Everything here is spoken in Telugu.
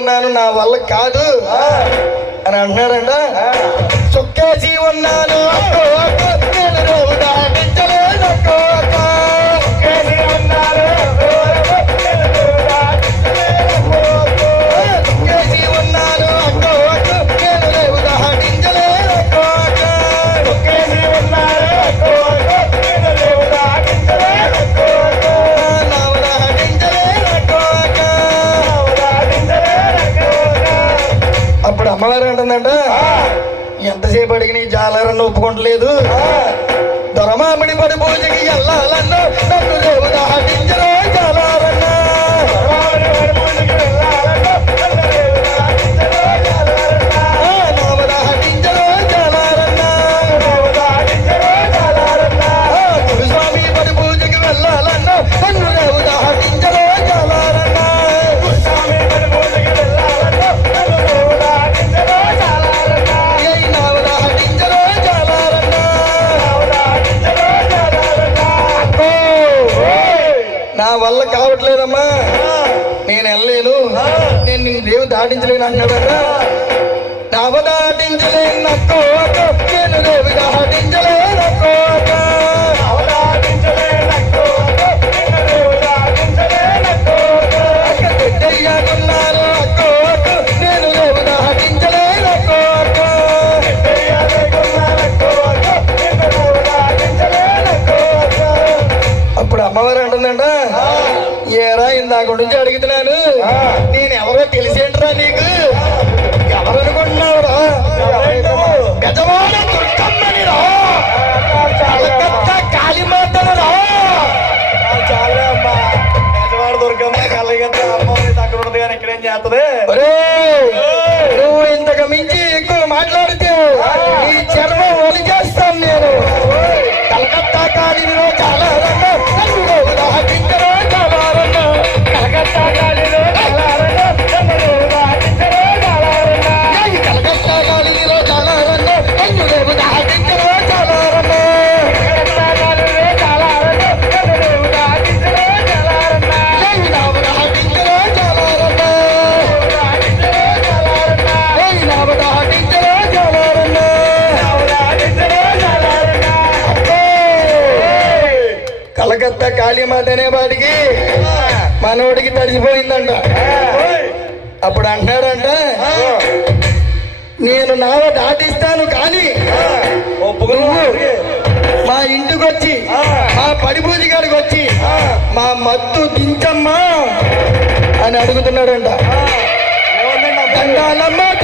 ఉన్నాను, నా వల్ల కాదు అని అంటున్నాడంట. చుక్కేసి ఉన్నాను అక్కో అక్కో, నేను రేవు దాటించలేదు అక్కో అక్కో. చుక్కేసి ఉన్నాను అక్కో అక్కో, నేను రేవు దాటించలేదు అక్కో అక్కో. చుక్కేసి ఉన్నాను అక్కో అక్కో, నేను రేవు దాటించలేదు అక్కో అక్కో. చుక్కేసి ఉన్నాను అక్కో అక్కో, నేను రేవు దాటించలేదు అక్కో అక్కో. నావు దాటించలేదు అక్కో అక్కో, నావు దాటించలేదు అక్కో అక్కో. అప్పుడు అమ్మవారు అంటుందంట, ఎంతసేపు అడిగి నీ జాలరన్న ఒప్పుకోవట్లేదు. దొరమామిడి పడి పూజకి వెళ్ళాలన్నా నన్ను రేవు దాటించరో జాలరన్న. నావు దాటించరో జాలరన్న. గురుస్వామి పడి పూజకి వెళ్ళాలన్నా నన్ను రేవు దాటించరో జాలరన్న. నా వల్ల కావట్లేదమ్మా, నేను వెళ్ళలేను, నేను నిన్ను రేవు దాటించలేను అంటున్నాడట. నావ దాటించలేను అక్కో అక్కో, నేను రేవు దాటించలేను అక్కో అక్కో. అక్క తిట్టయ్యాకున్నాను అక్కో అక్కో, నేను రేవు దాటించలేను అక్కో అక్కో. అప్పుడు అమ్మవారు అంటుందంట, ఏరా ఇందా గురించి అడుగుతున్నాను, నేను ఎవరో తెలిసేంట్రా నీకు? ఎవరు అనుకుంటున్నావురా? గజవాడ దుర్గమ్మని రా, కలకత్తా కాళీమాతను రా. చాలా అమ్మా, గజవాడ దుర్గమ్మ కలకత్తా అమ్మవారి అక్కడ ఉన్నది కానీ ఇక్కడేం చేస్తుంది? నువ్వు ఇంతకు మించి ఎక్కువ మాట్లాడితే నీ చర్మం ఒలి చేస్తాను నేను. కలకత్తా కాళీలో చాలా కలకత్తా కాళీమాత అనే వాడికి మనోడికి తడిసిపోయిందంట. అప్పుడు అంటున్నాడంట, నేను నావ దాటిస్తాను కానీ నువ్వు మా ఇంటికి వచ్చి మా పడిపూజ గారికి వచ్చి మా మత్తు దించమ్మా అని అడుగుతున్నాడంట. దండాలమ్మాట